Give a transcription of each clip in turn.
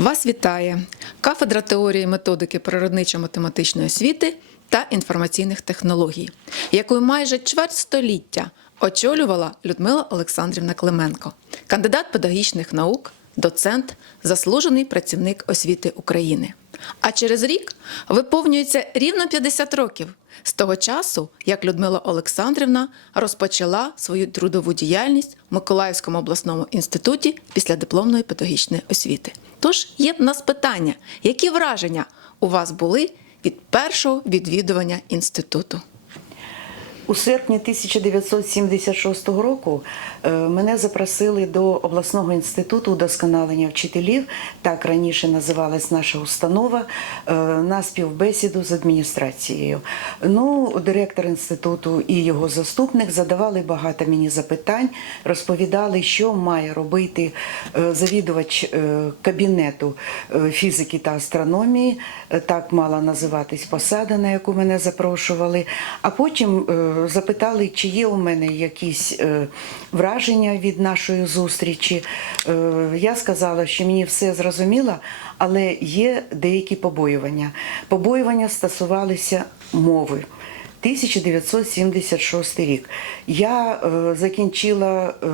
Вас вітає кафедра теорії методики природничо-математичної освіти та інформаційних технологій, яку майже чверть століття очолювала Людмила Олександрівна Клименко, кандидат педагогічних наук, доцент, заслужений працівник освіти України. А через рік виповнюється рівно 50 років з того часу, як Людмила Олександрівна розпочала свою трудову діяльність в Миколаївському обласному інституті після дипломної педагогічної освіти. Тож є в нас питання, які враження у вас були від першого відвідування інституту? У серпні 1976 року е, мене запросили до обласного інституту удосконалення вчителів, так раніше називалась наша установа, е, на співбесіду з адміністрацією. Ну, директор інституту і його заступник задавали багато мені запитань, розповідали, що має робити е, завідувач кабінету фізики та астрономії. Так мала називатись посада, на яку мене запрошували. А потім запитали, чи є у мене якісь е, враження від нашої зустрічі. Е, Я сказала, що мені все зрозуміло, але є деякі побоювання. Побоювання стосувалися мови. 1976 рік. Я е, закінчила е,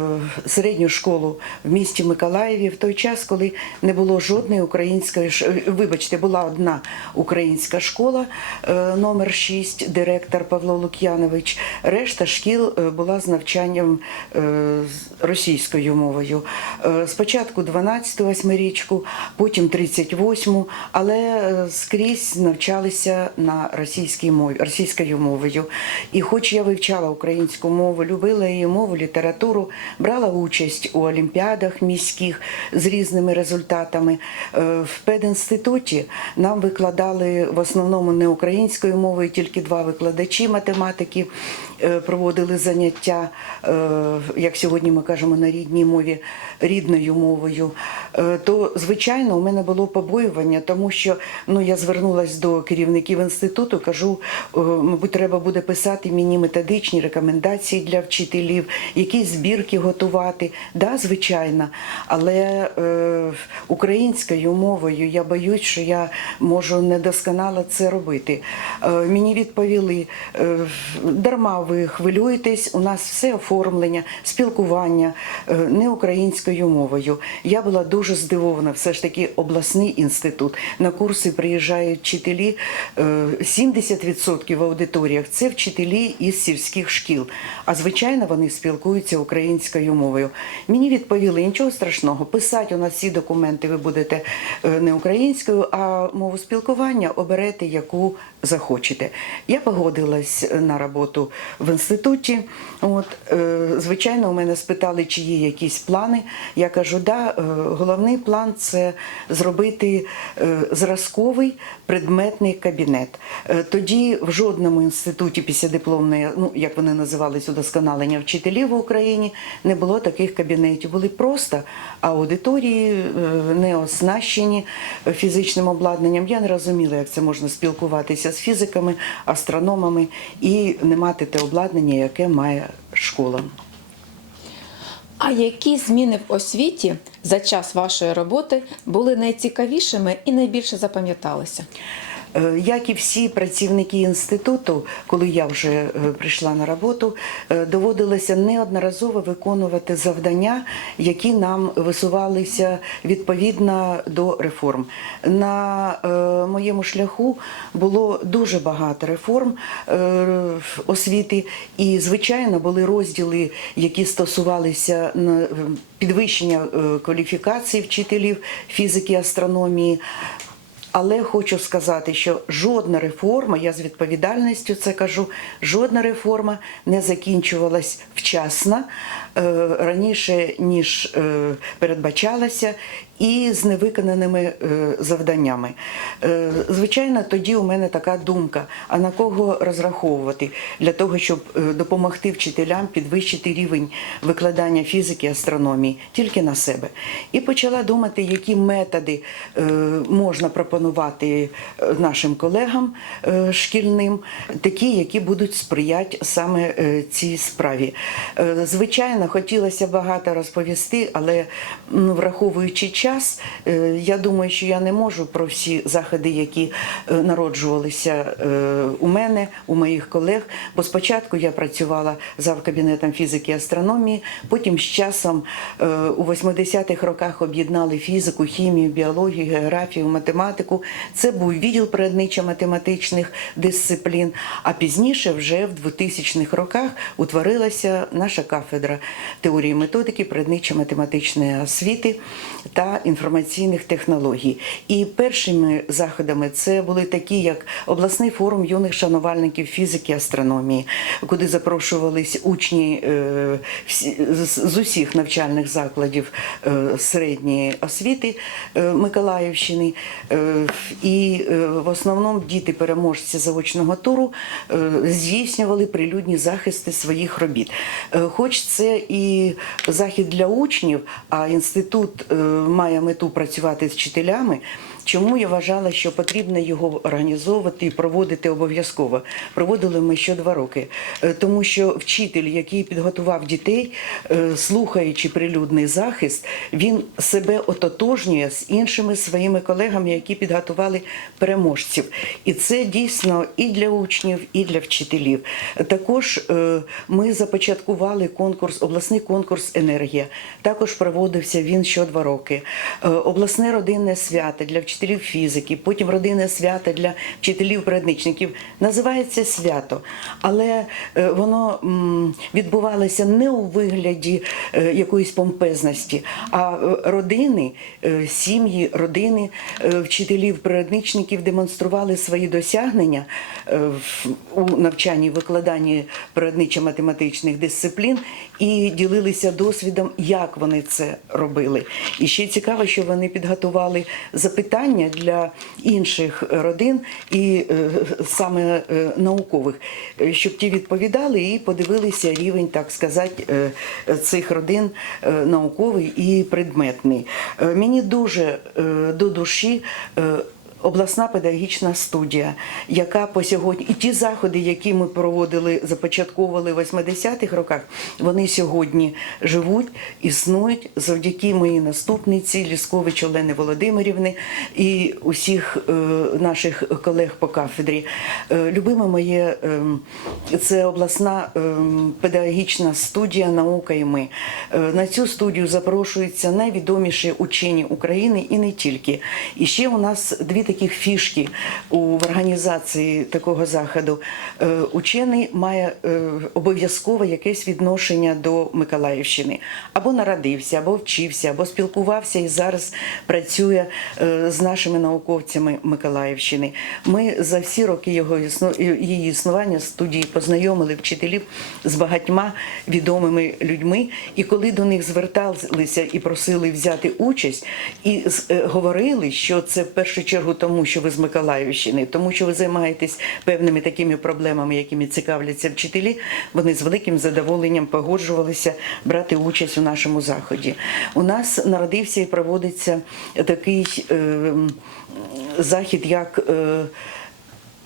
середню школу в місті Миколаєві в той час, коли не було жодної української е, вибачте, була одна українська школа е, номер 6, директор Павло Лук'янович. Решта шкіл е, була з навчанням е, російською мовою. Е, Спочатку 12-ту восьмирічку, потім 38-му, але е, скрізь навчалися на російській мові, російською мовою. І хоч я вивчала українську мову, любила її мову, літературу, брала участь у олімпіадах міських з різними результатами. Е, В пединституті нам викладали в основному не українською мовою, тільки два викладачі математики е, проводили заняття, е, як сьогодні ми кажемо на рідній мові, рідною мовою. То, звичайно, у мене було побоювання, тому що ну, я звернулася до керівників інституту, кажу, мабуть, треба буде писати мені методичні рекомендації для вчителів, якісь збірки готувати. Да, звичайно, але е, українською мовою я боюсь, що я можу недосконало це робити. Е, мені відповіли, е, дарма ви хвилюєтесь, у нас все оформлення, спілкування е, не українською мовою. Я була дуже здивована, все ж таки обласний інститут. На курси приїжджають вчителі, е, 70% в аудиторіях це вчителі із сільських шкіл. А звичайно, вони спілкуються українською мовою. Мені відповіли, нічого страшного, писати у нас всі документи ви будете е, не українською, а мову спілкування оберете, яку захочете. Я погодилась на роботу в інституті. От, е, звичайно, у мене спитали, чи є якісь плани. Я кажу, да, е, головний план це зробити е, зразковий предметний кабінет. Е, Тоді в жодному інституті післядипломної, ну як вони називались, удосконалення вчителів в Україні, не було таких кабінетів. Були просто аудиторії, е, не оснащені фізичним обладнанням. Я не розуміла, як це можна спілкуватися з фізиками, астрономами і не мати те обладнання, яке має школа. А які зміни в освіті за час вашої роботи були найцікавішими і найбільше запам'яталися? Е, Як і всі працівники інституту, коли я вже е, прийшла на роботу, е, доводилося неодноразово виконувати завдання, які нам висувалися відповідно до реформ. На моєму шляху було дуже багато реформ освіти, і звичайно були розділи, які стосувалися підвищення кваліфікації вчителів фізики, астрономії. Але хочу сказати, що жодна реформа, я з відповідальністю це кажу, жодна реформа не закінчувалась вчасно раніше, ніж е, передбачалася, і з невиконаними е, завданнями. Е, Звичайно, тоді у мене така думка: а на кого розраховувати для того, щоб е, допомогти вчителям підвищити рівень викладання фізики, астрономії тільки на себе. І почала думати, які методи е, можна пропонувати е, нашим колегам е, шкільним такі, які будуть сприяти саме е, цій справі. Е, Хотілося багато розповісти, але ну, враховуючи час, е, я думаю, що я не можу про всі заходи, які е, народжувалися е, у мене, у моїх колег. Бо спочатку я працювала за кабінетом фізики і астрономії, потім з часом у 80-х роках об'єднали фізику, хімію, біологію, географію, математику. Це був відділ природничо-математичних дисциплін. А пізніше, вже в 2000-х роках, утворилася наша кафедра теорії методики природничо-математичної освіти та інформаційних технологій. І першими заходами це були такі, як обласний форум юних шанувальників фізики і астрономії, куди запрошувались учні е, з усіх навчальних закладів е, середньої освіти е, Миколаївщини. І в основному діти-переможці заочного туру здійснювали прилюдні захисти своїх робіт. Хоч це і захід для учнів, а інститут е, має мету працювати з вчителями. Чому я вважала, що потрібно його організовувати і проводити обов'язково? Проводили ми що два роки, Е, тому що вчитель, який підготував дітей, е, слухаючи прилюдний захист, він себе ототожнює з іншими своїми колегами, які підготували переможців. І це дійсно і для учнів, і для вчителів. Також е, ми започаткували конкурс, обласний конкурс Енергія. Також проводився він що два роки. Обласне родинне свято для вчителів фізики, потім родинне свято для вчителів природничників. Називається свято, але е, воно відбувалося не у вигляді е, якоїсь помпезності, а е, родини, сім'ї, родини вчителів природничників демонстрували свої досягнення у навчанні викладанні природничо-математичних дисциплін і ділилися досвідом, як вони це робили. І ще цікаво, що вони підготували запитання для інших родин і е, саме е, наукових, е, щоб ті відповідали і подивилися рівень, так сказати, цих родин науковий і предметний. Мені дуже до душі. Е, Обласна педагогічна студія, яка по сьогодні і ті заходи, які ми проводили, започатковували в 80-х роках, вони сьогодні живуть, існують завдяки моїй наступниці Ліскович Олени Володимирівни і усіх е, наших колег по кафедрі. Е, любиме моє ем, це обласна ем, педагогічна студія Наука і ми. Е, на цю студію запрошуються найвідоміші учені України і не тільки. І ще у нас дві таких фішки у в організації такого заходу. Е, Учений має е, обов'язково якесь відношення до Миколаївщини. Або народився, або вчився, або спілкувався і зараз працює е, з нашими науковцями Миколаївщини. Ми за всі роки його її існування студії познайомили вчителів з багатьма відомими людьми. І коли до них зверталися і просили взяти участь, і говорили, що це в першу чергу тому, що ви з Миколаївщини, тому що ви займаєтесь певними такими проблемами, якими цікавляться вчителі, вони з великим задоволенням погоджувалися брати участь у нашому заході. У нас народився і проводиться такий е, захід, як е,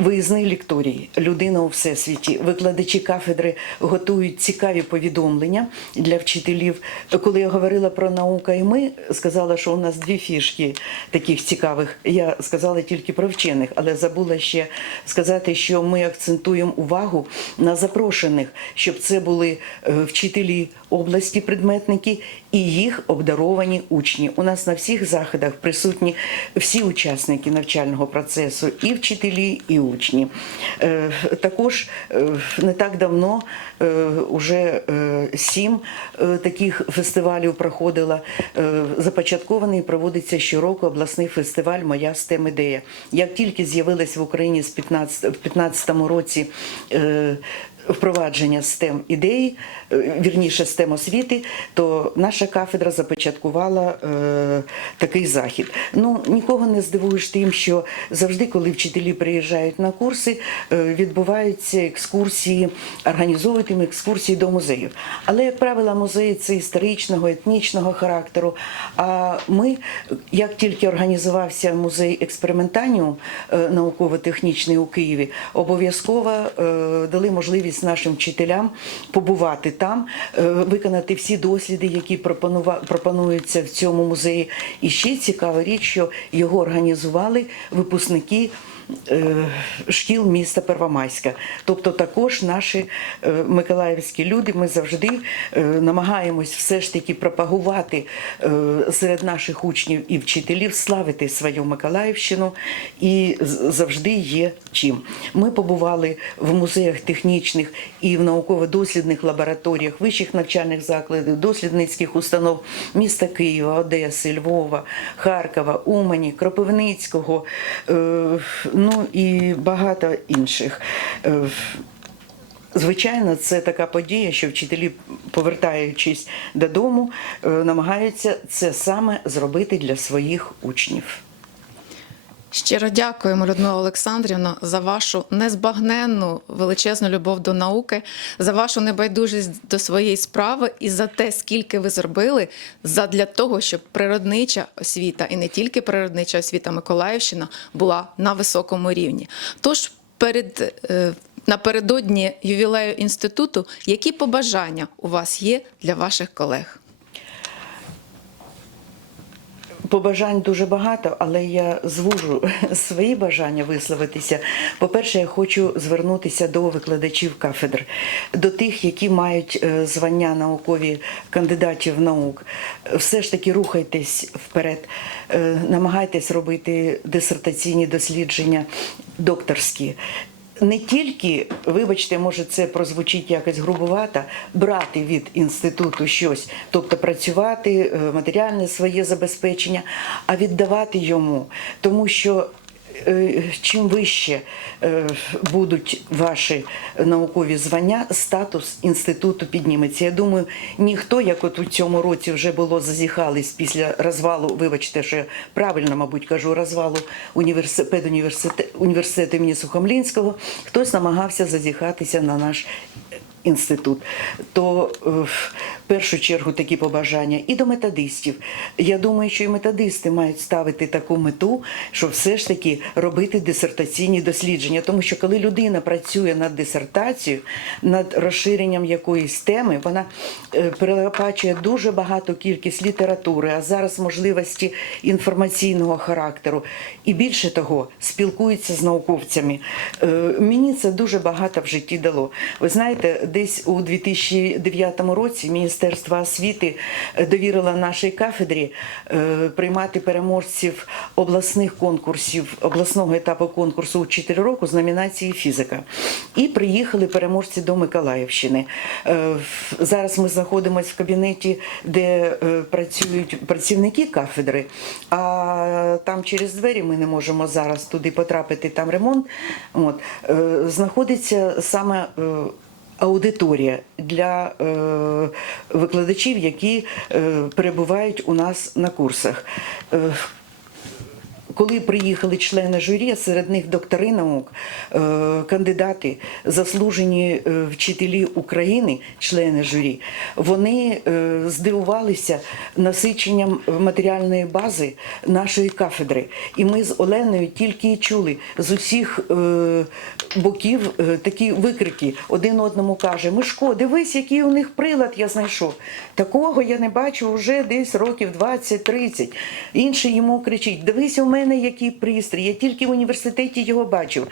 Виїзний лекторій Людина у всесвіті. Викладачі кафедри готують цікаві повідомлення для вчителів. Коли я говорила про наука і ми, сказала, що у нас дві фішки таких цікавих. Я сказала тільки про вчених, але забула ще сказати, що ми акцентуємо увагу на запрошених, щоб це були е, вчителі області, предметники і їх обдаровані учні. У нас на всіх заходах присутні всі учасники навчального процесу, і вчителі, і учні. Е, Також е, не так давно е, уже сім таких фестивалів проходило. Е, Започаткований проводиться щороку обласний фестиваль Моя STEM ідея. Як тільки з'явилась в Україні з 15, в 2015 році впровадження STEM ідеї, е, вірніше STEM освіти, то наша кафедра започаткувала е, такий захід. Ну нікого не здивуєш тим, що завжди, коли вчителі приїжджають на курси, е, відбуваються екскурсії, організовують їм екскурсії до музеїв. Але, як правило, музеї це історичного, етнічного характеру. А ми, як тільки організувався музей експериментаніум е, науково-технічний у Києві, обов'язково е, дали можливість нашим вчителям побувати там, е, виконати всі досліди, які пропонуються в цьому музеї. І ще цікава річ, що його організували випускники. Е, Шкіл міста Первомайська, тобто також наші е, миколаївські люди. Ми завжди е, намагаємось все ж таки пропагувати серед наших учнів і вчителів, славити свою Миколаївщину, і завжди є чим. Ми побували в музеях технічних і в науково-дослідних лабораторіях, вищих навчальних закладів, дослідницьких установ міста Києва, Одеси, Львова, Харкова, Умані, Кропивницького, ну і багато інших. Е, Звичайно, це така подія, що вчителі, повертаючись додому, е, намагаються це саме зробити для своїх учнів. Щиро дякуємо, Людмила Олександрівна, за вашу незбагненну величезну любов до науки, за вашу небайдужість до своєї справи і за те, скільки ви зробили задля того, щоб природнича освіта і не тільки природнича освіта Миколаївщина була на високому рівні. Тож перед е, напередодні ювілею інституту, які побажання у вас є для ваших колег? Побажань дуже багато, але я звужу свої бажання висловитися. По-перше, я хочу звернутися до викладачів кафедр, до тих, які мають е, звання наукові кандидатів наук. Все ж таки рухайтесь вперед, е, намагайтесь робити дисертаційні дослідження докторські. Не тільки, вибачте, може це прозвучить якось грубувато, брати від інституту щось, тобто працювати, е, матеріальне своє забезпечення, а віддавати йому, тому що. Е, Чим вище е, будуть ваші наукові звання, статус інституту підніметься. Я думаю, ніхто, як от у цьому році вже було зазіхались після розвалу, вибачте, що я правильно, мабуть, кажу, розвалу університету, університету імені Сухомлінського, хтось намагався зазіхатися на наш інститут. То е, першу чергу такі побажання і до методистів. Я думаю, що і методисти мають ставити таку мету, що все ж таки робити дисертаційні дослідження. Тому що коли людина працює над дисертацією, над розширенням якоїсь теми, вона е, перелопачує дуже багату кількість літератури, а зараз можливості інформаційного характеру. І більше того, спілкується з науковцями. Е, Мені це дуже багато в житті дало. Ви знаєте, десь у 2009 році Міністерство освіти е, довірило нашій кафедрі е, приймати переможців обласних конкурсів, обласного етапу конкурсу у 4 року з номінації фізика. І приїхали переможці до Миколаївщини. Е, Зараз ми знаходимося в кабінеті, де працюють працівники кафедри, а там через двері ми не можемо зараз туди потрапити, там ремонт. От, знаходиться саме. Е, Аудиторія для е, викладачів, які е, перебувають у нас на курсах. Коли приїхали члени журі, серед них доктори наук, е, кандидати, заслужені е, вчителі України, члени журі, вони е, здивувалися насиченням матеріальної бази нашої кафедри. І ми з Оленою тільки чули з усіх боків такі викрики. Один одному каже: Мишко, дивись, який у них прилад я знайшов. Такого я не бачу вже десь років 20-30. Інший йому кричить: Дивись, у мене який пристрій, я тільки в університеті його бачив.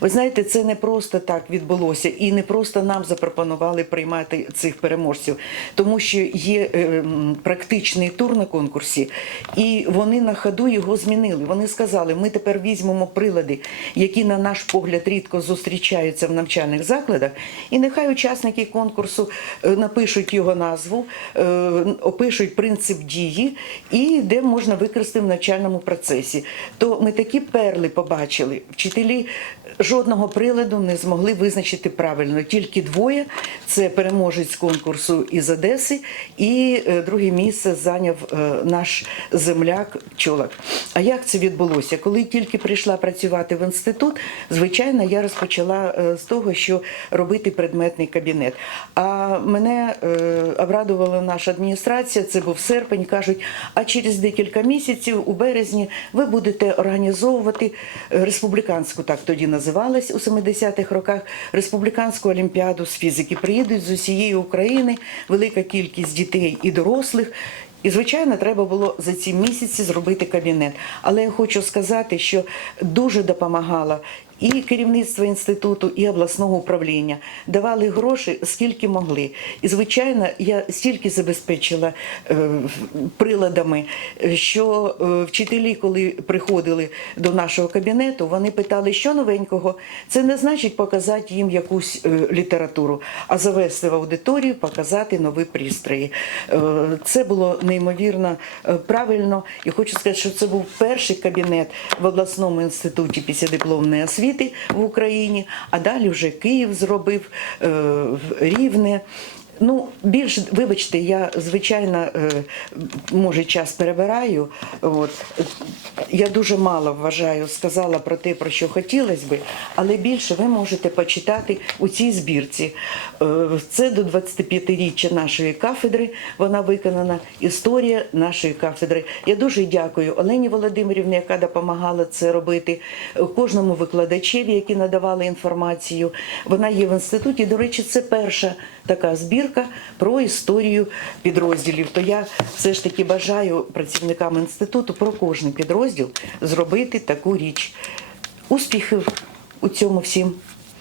Ви знаєте, це не просто так відбулося, і не просто нам запропонували приймати цих переможців, тому що є е, практичний тур на конкурсі, і вони на ходу його змінили. Вони сказали, ми тепер візьмемо прилади, які, на наш погляд, рідко зустрічаються в навчальних закладах, і нехай учасники конкурсу е, напишуть його назву, е, опишуть принцип дії і де можна використати в навчальному процесі. То ми такі перли побачили. Вчителі жодного приладу не змогли визначити правильно. Тільки двоє це переможець конкурсу із Одеси, і е, друге місце зайняв е, наш земляк Чолак. А як це відбулося? Коли тільки прийшла працювати в інститут, звичайно, я розпочала е, з того, що робити предметний кабінет. А мене обрадувала наша адміністрація, це був серпень. кажуть, а через декілька місяців, у березні, ви будете організовувати республіканську, так тоді називалась у 70-х роках, республіканську олімпіаду з фізики. Приїдуть з усієї України велика кількість дітей і дорослих. І, звичайно, треба було за ці місяці зробити кабінет. Але я хочу сказати, що дуже допомагала і керівництво інституту, і обласного управління. Давали гроші скільки могли. І, звичайно, я стільки забезпечила е, приладами, що е, вчителі, коли приходили до нашого кабінету, вони питали, що новенького. Це не значить показати їм якусь е, літературу, а завести в аудиторію, показати нові пристрої. Це було неймовірно правильно. І хочу сказати, що це був перший кабінет в обласному інституті післядипломної освіти в Україні, а далі вже Київ зробив е, Рівне. Ну, більш, вибачте, я звичайно, е, може, час перебираю. От. Я дуже мало вважаю, сказала про те, про що хотілося би, але більше ви можете почитати у цій збірці. Е, Це до 25-річчя нашої кафедри. Вона виконана. Історія нашої кафедри. Я дуже дякую Олені Володимирівні, яка допомагала це робити, кожному викладачеві, які надавали інформацію. Вона є в інституті. До речі, це перша така збірка про історію підрозділів. То я все ж таки бажаю працівникам інституту про кожний підрозділ зробити таку річ. Успіхів у цьому всім.